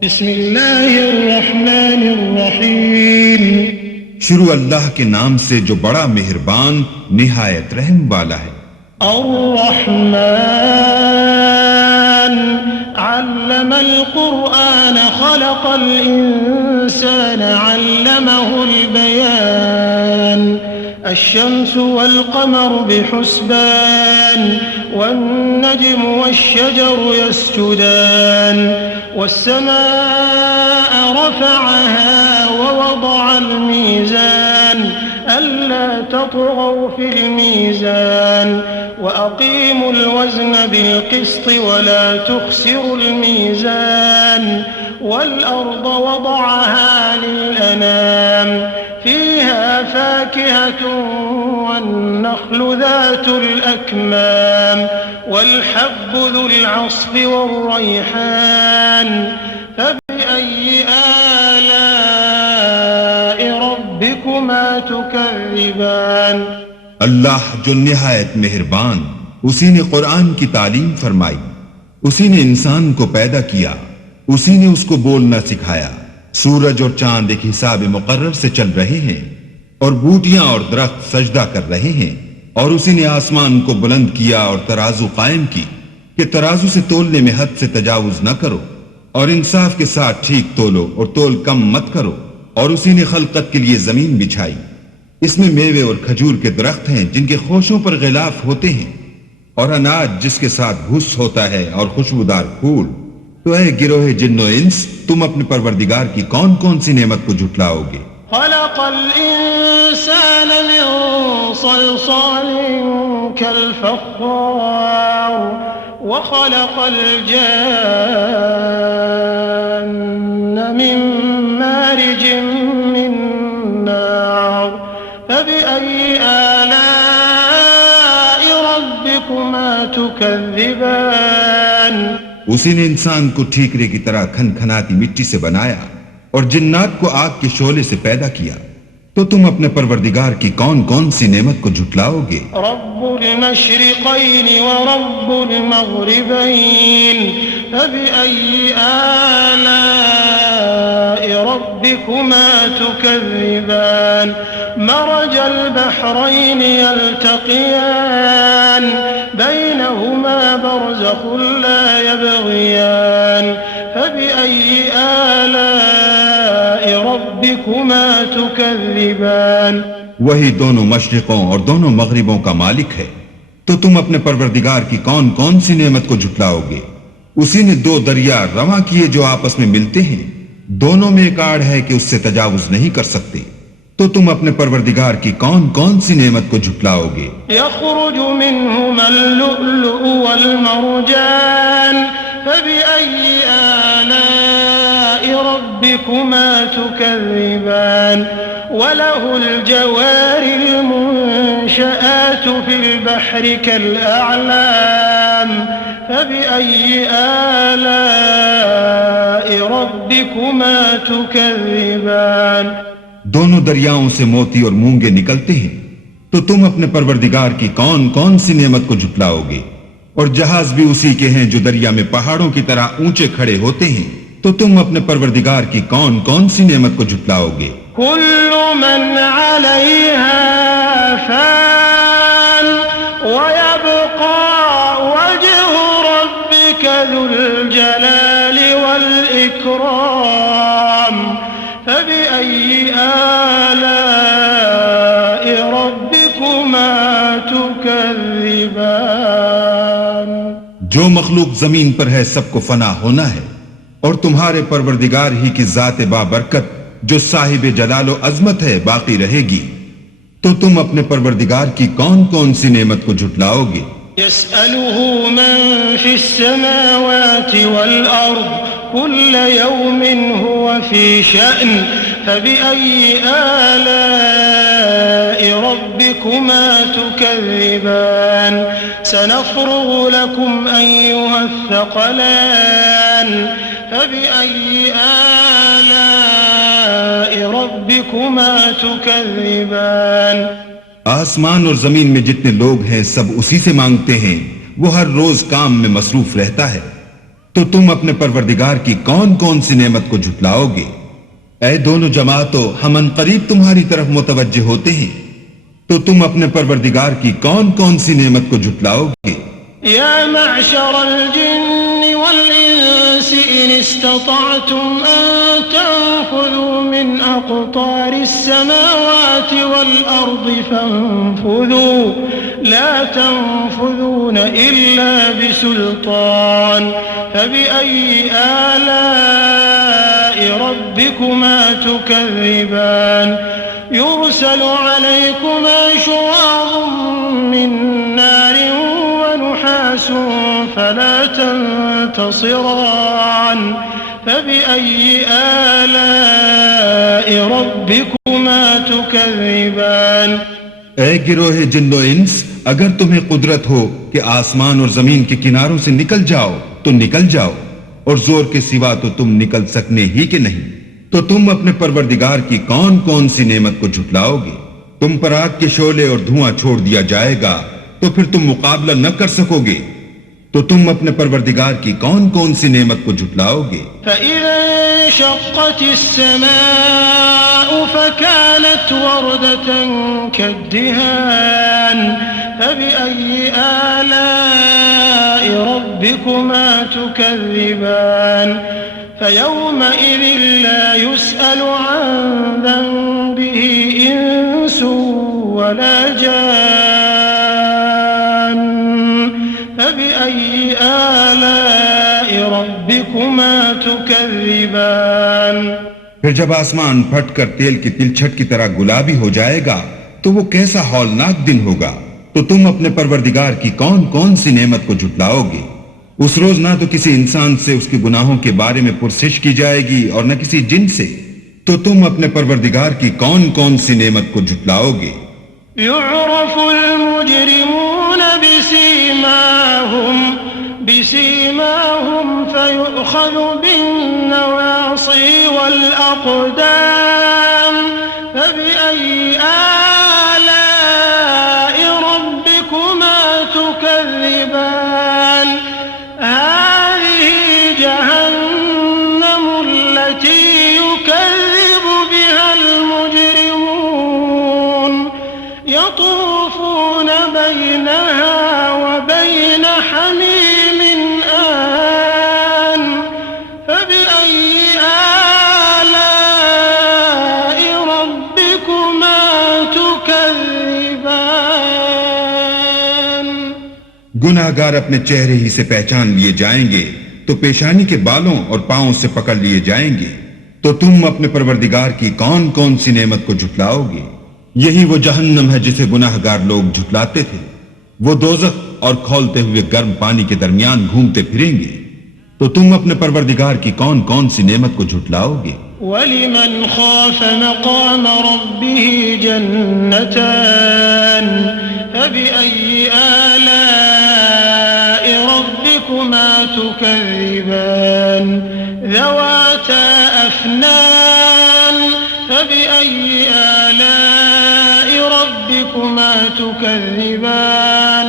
बिस्मिल्लाहिर्रहमानिर्रहीम। शुरू अल्लाह के नाम से जो बड़ा मेहरबान निहायत रहम वाला है। अर्रहमान अल्लमल कुरआन खलक़ल इंसान अल्लमहुल बयान अश्शम्सु वल क़मरु बिहुस्बान वन्नज्मु वश्शजरु यस्जुदान वस्समाअ रफ़अहा ववضअल मीज़ान अल्ला तत्गौ फिल मीज़ान वअक़ीमुल वज़न बिल-क़िस्ति वला तुख़्सिरुल मीज़ान वल-अर्ज़ वضعها लिल-अनाम फ़ीहा फ़ाकिहतुन वन्नख़्लु ज़ातुल अक्माम वल-हब्बु ज़ुल-'अस्फ़ि वर-रैहान फ़बिअय्यि आलाइ रब्बिकुमा तुकज़्ज़िबान। अल्लाह जो निहायत मेहरबान, उसी ने कुरान की तालीम फरमाई, उसी ने इंसान को पैदा किया, उसी ने उसको बोलना सिखाया। सूरज और चांद एक हिसाब मुकर्रर से चल रहे हैं और बूटियां और दरख्त सजदा कर रहे हैं। और उसी ने आसमान को बुलंद किया और तराजू कायम की कि तराजू से तोलने में हद से तजावुज न करो और इंसाफ के साथ ठीक तोलो और तोल कम मत करो। और उसी ने खलकत के लिए जमीन बिछाई, इसमें मेवे और खजूर के दरख्त हैं जिनके खोशों पर गिलाफ होते हैं और अनाज जिसके साथ भूस होता है और खुशबूदार फूल। तो ऐ गिरोहे जिन्नो इंस, तुम अपने परवरदिगार की कौन कौन सी नेमत को झुटलाओगे। खलक़ल इंसान मिन सलसालिन कल-फ़ख़्ख़ार व खलक़ल जान्न मिन मारिजिन मिन नार फ़बिअय्यि आलाइ रब्बिकुमा तुकज़्ज़िबान। उसी ने इंसान को ठीकरे की तरह खनखनाती मिट्टी से बनाया और जिन्नात को आग के शोले से पैदा किया। तो तुम अपने परवरदिगार की कौन कौन सी नेमत को झुटलाओगे। रब्बुल मशरिक़ैन व रब्बुल मग़रिबैन फ़बिअय्यि आलाइ रब्बिकुमा तुकज़्ज़िबान। मरजल बहरैन यल्तक़ियान बैनहुमा बरज़ख़ुन ला यबग़ियान फ़बिअय्यि आलाइ रब्बिकुमा तुकज़्ज़िबान। वही दोनों मशरिकों और दोनों मगरिबों का मालिक है। तो तुम अपने परवरदिगार की कौन कौन सी नेमत को झुटलाओगे। उसी ने दो दरिया रवां किए जो आपस में मिलते हैं, दोनों में एक आड़ है कि उससे तजावुज नहीं कर सकते। तो तुम अपने परवरदिगार की कौन कौन सी नेमत को झुटलाओगे। यख़्रुजु मिन्हुमल लुअ्लुअु वल मरजान फ़बिअय्यि आलाइ रब्बिकुमा तुकज़्ज़िबान। वलहुल जवारिल मुनशआतु फ़िल बहरि कल-अअलाम फ़बिअय्यि आलाइ रब्बिकुमा तुकज़्ज़िबान। दोनों दरियाओं से मोती और मूंगे निकलते हैं। तो तुम अपने परवरदिगार की कौन कौन सी नेमत को झुटलाओगे। और जहाज भी उसी के हैं जो दरिया में पहाड़ों की तरह ऊंचे खड़े होते हैं। तो तुम अपने परवरदिगार की कौन कौन सी नेमत को झुटलाओगे। कुल्लु मन अलैहा फ़ान व यब्क़ा वज्हु रब्बिका ज़ुल जलालि वल इकराम फ़बिअय्यि आलाइ रब्बिकुमा तुकज़्ज़िबान। जो मखलूक जमीन पर है सबको फना होना है और तुम्हारे परवरदिगार ही की जात बाबरकत जो साहिब जलालो अजमत है बाकी रहेगी। तो तुम अपने परवरदिगार की कौन कौन सी नेमत को झुटलाओगे। यसअलुहु मन फ़िस्समावाति वल अर्ज़ कुल्ल यौमिन हुव फ़ी शअन फ़बिअय्यि आलाइ रब्बिकुमा तुकज़्ज़िबान। सनफ़्रुग़ु लकुम अय्युहस्सक़लान फ़बिअय्यि आलाइ रब्बिकुमा तुकज़्ज़िबान। आसमान और जमीन में जितने लोग हैं सब उसी से मांगते हैं, वो हर रोज काम में मसरूफ रहता है। तो तुम अपने परवरदिगार की कौन कौन सी नेमत को झुटलाओगे। ऐ दोनों जमातों, हम अनकरीब तुम्हारी तरफ मुतवज्जे होते हैं, तो तुम अपने परवरदिगार की कौन कौन सी नेमत को झुटलाओगे। या मअशरल जिन्नि वल इंसि इन इस्ततअतुम अन तंफुज़ू मिन अक़तारिस समावाति वल अर्दि फंफुज़ू ला तंफुज़ून इल्ला बिसुल्तान फबिअय्यि आलाइ रब्बिकुमा तुकज़्ज़िबान युरसलु अलैकुमा शुवाज़ुम मिन नारिन व नुहासुन फला तंतसिरान फबिअय्यि आलाइ रब्बिकुमा तुकज़्ज़िबान। ऐ गिरोहे जिन्नो इंस, अगर तुम्हें कुदरत हो कि आसमान और जमीन के किनारों से निकल जाओ तो निकल जाओ, और जोर के सिवा तो तुम निकल सकने ही के नहीं, तो तुम अपने परवरदिगार की कौन कौन सी नेमत को झुटलाओगे। तुम पर आग के शोले और धुआं छोड़ दिया जाएगा तो फिर तुम मुकाबला न कर सकोगे, तो तुम अपने परवरदिगार की कौन कौन सी नेमत को झुटलाओगे। फ़इज़ा शक़्क़तिस समाउ फ़कानत वरदतन कद्दिहान फ़बिअय्यि आलाइ रब्बिकुमा तुकज़्ज़िबान फ़यौमइज़िन ला युस्अलु अन ज़ंबिही इंसु वला जान फ़बिअय्यि आलाइ रब्बिकुमा तुकज़्ज़िबान। फिर जब आसमान फटकर तेल की तिलछट की तरह गुलाबी हो जाएगा तो वो कैसा हौलनाक दिन होगा, तो तुम अपने परवरदिगार की कौन कौन सी नेमत को झुटलाओगे। उस रोज ना तो किसी इंसान से उसके गुनाहों के बारे में पुरसिश की जाएगी और न किसी जिन से, तो तुम अपने परवरदिगार की कौन कौन सी नेमत को झुटलाओगे। युअरफुल मुजरिमून बिसीमाहुम फयुअख़ज़ु बिन्नवासी वल अक़दाम फबिअय्यि आलाइ रब्बिकुमा तुकज़्ज़िबान हाज़िही जहन्नमु अल्लती युकज़्ज़िबु बिहल मुजरिमून यतूफ़ून बैनहा व बैन हमीमिन आन फबिअय्यि आलाइ रब्बिकुमा तुकज़्ज़िबान। गुनाहगार अपने चेहरे ही से पहचान लिए जाएंगे तो पेशानी के बालों और पांवों से पकड़ लिए जाएंगे, तो तुम अपने परवरदिगार की कौन कौन सी नेमत को झुटलाओगे। यही वो जहन्नम है जिसे गुनाहगार लोग झुटलाते थे। वो दोज़ख और खौलते हुए गर्म पानी के दरमियान घूमते फिरेंगे, तो तुम अपने परवरदिगार की कौन कौन सी नेमत को झुटलाओगे। वलिमन खाफ मक़ाम रब्बिही जन्नतान फबिअय्यि आलाइ रब्बिकुमा तुकज़्ज़िबान ज़वाता अफ़नान फबिअय्यि आलाइ रब्बिकुमा तुकज़्ज़िबान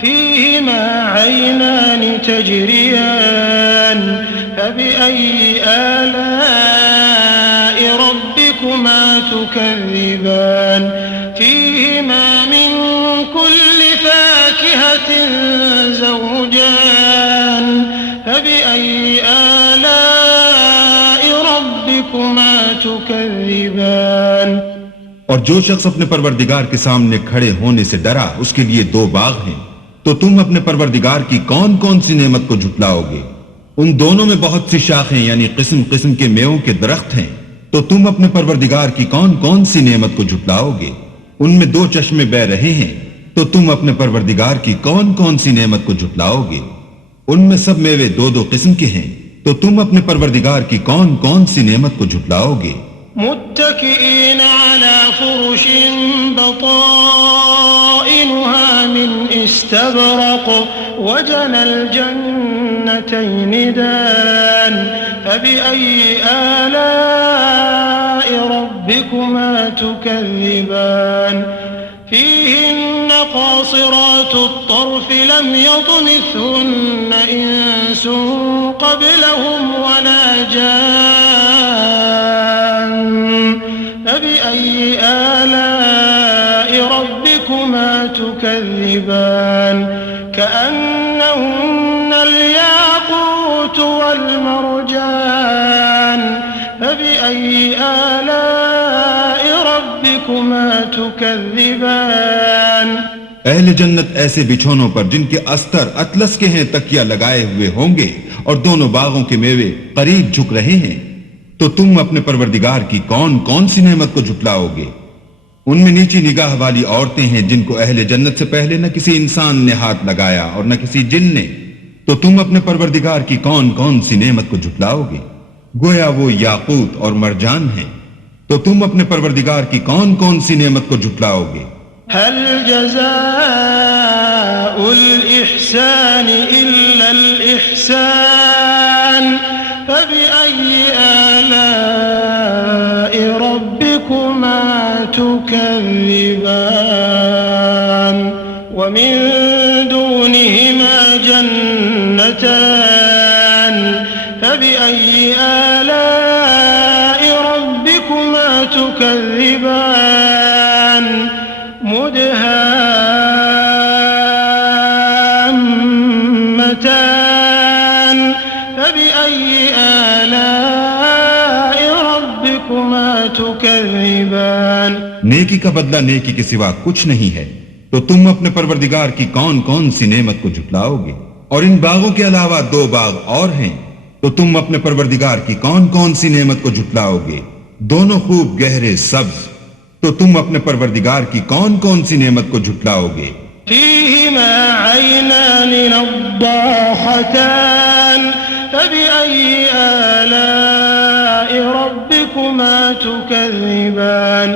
फ़ीहिमा ऐनान तजरियान फबिअय्यि आलाइ रब्बिकुमा तुकज़्ज़िबान फ़ीहिमा मिन कुल्लि फ़ाकिहतिन ज़ौजान फबिअय्यि आलाइ रब्बिकुमा तुकज़्ज़िबान। और जो शख्स अपने परवरदिगार के सामने खड़े होने से डरा, उसके लिए दो बाग हैं, तो तुम अपने परवरदिगार की कौन कौन सी नेमत को झुटलाओगे। उन दोनों में बहुत सी शाखें यानी किस्म किस्म के मेवों के दरख्त हैं, तो तुम अपने परवरदिगार की कौन कौन सी नेमत को झुटलाओगे। उनमें दो चश्मे बह रहे हैं, तो तुम अपने परवरदिगार की कौन कौन सी नेमत को झुटलाओगे। उनमें सब मेवे दो दो किस्म के हैं, तो तुम अपने परवरदिगार की कौन कौन सी नेमत को झुटलाओगे। मुत्तकिईन अला फुरुशिन बताइनुहा मिन इस्तबरक़ वजनल जन्नतैन दान फबिअय्यि आलाइ रब्बिकुमा तुकज़्ज़िबान फ़ीहिन्न क़ासिरातुत الطرف لم يطمثهن إنس قبلهم ولا جان فبأي آلاء ربكما تكذبان كأنهن الياقوت والمرجان فبأي آلاء ربكما تكذبان अहले जन्नत ऐसे बिछौनों पर जिनके अस्तर अतलस के हैं तकिया लगाए हुए होंगे और दोनों बागों के मेवे करीब झुक रहे हैं। तो तुम अपने परवरदिगार की कौन कौन सी नेमत को झुटलाओगे? उनमें नीची निगाह वाली औरतें हैं जिनको अहले जन्नत से पहले न किसी इंसान ने हाथ लगाया और न किसी जिन ने। तो तुम अपने परवरदिगार की कौन कौन सी नेमत को झुटलाओगे? गोया वो याकूत और मरजान हैं। तो तुम अपने परवरदिगार की कौन कौन सी नेमत को झुटलाओगे? हल जज़ाउल इहसान इल्लल इहसान फबिअय्यि आलाइ रब्बिकुमा तुकज़्ज़िबान व मिन दूनिहिमा जन्नतान फबिअय्यि आलाइ रब्बिकुमा तुकज़्ज़िबान मुदहाम्मतान फबिअय्यि आलाइ रब्बिकुमा तुकज़्ज़िबान। नेकी का बदला नेकी के सिवा कुछ नहीं है। तो तुम अपने परवरदिगार की कौन कौन सी नेमत को झुटलाओगे? और इन बागों के अलावा 2 बाग और हैं। तो तुम अपने परवरदिगार की कौन कौन सी नेमत को झुटलाओगे? दोनों खूब गहरे सब्ज। तो तुम अपने परवरदिगार की कौन कौन सी नेमत को झुटलाओगे? फीहिमा ऐनान नद्दाखतान फबिअय्यि आलाइ रब्बिकुमा तुकज़्ज़िबान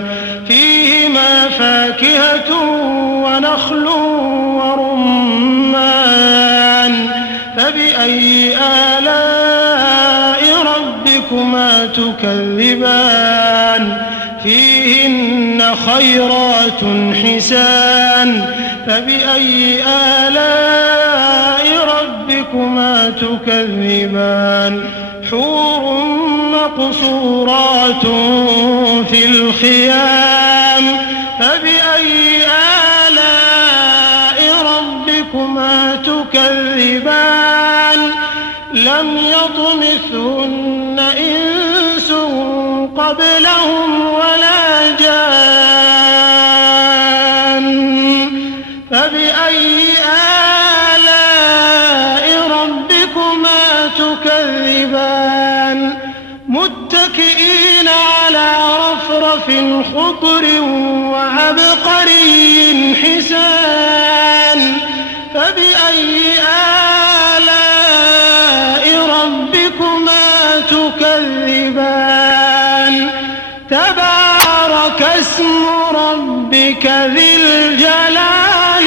फीहिमा फाकिहतुन व नख्लुन व रुम्मान फबिअय्यि आलाइ रब्बिकुमा तुकज़्ज़िबान فيهن خيرات حسان فبأي آلاء ربكما تكذبان حور مقصورات في الخيام فبأي آلاء ربكما تكذبان لم يطمثهن إنس قبلهم ولا جان فبأي آلاء ربكما تكذبان متكئين على رفرف خضر وعبقري حسان فبأي آلاء ربكما تكذبان تبارك اسم ربك ذي الجلال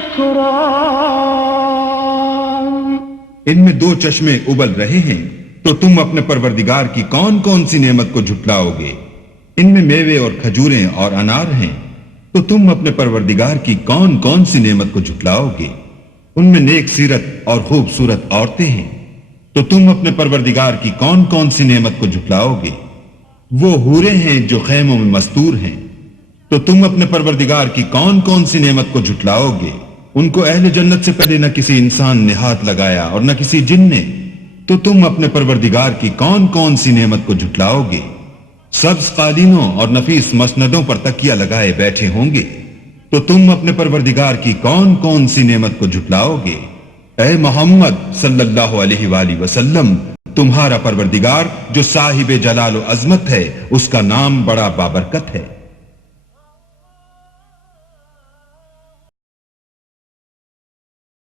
والإكرام। इनमें 2 चश्मे उबल रहे हैं। तो तुम अपने परवरदिगार की कौन कौन सी नेमत को झुटलाओगे? इनमें मेवे और खजूरें और अनार हैं। तो तुम अपने परवरदिगार की कौन कौन सी नेमत को झुटलाओगे? उनमें नेक सीरत और खूबसूरत औरतें हैं। तो तुम अपने परवरदिगार की कौन कौन सी नेमत को झुटलाओगे? वो हूरें हैं जो खैमों में मस्तूर हैं। तो तुम अपने परवरदिगार की कौन कौन सी नेमत को झुटलाओगे? उनको अहले जन्नत से पहले न किसी इंसान ने हाथ लगाया और न किसी जिन ने। तो तुम अपने परवरदिगार की कौन कौन सी नेमत को झुटलाओगे? सब्ज कालीनों और नफीस मसनदों पर तकिया लगाए बैठे होंगे। तो तुम अपने परवरदिगार की कौन कौन सी नेमत को झुटलाओगे? ऐ मोहम्मद सल्लल्लाहु अलैहि वसल्लम, तुम्हारा परवरदिगार जो साहिब जलाल व अजमत है, उसका नाम बड़ा बाबरकत है।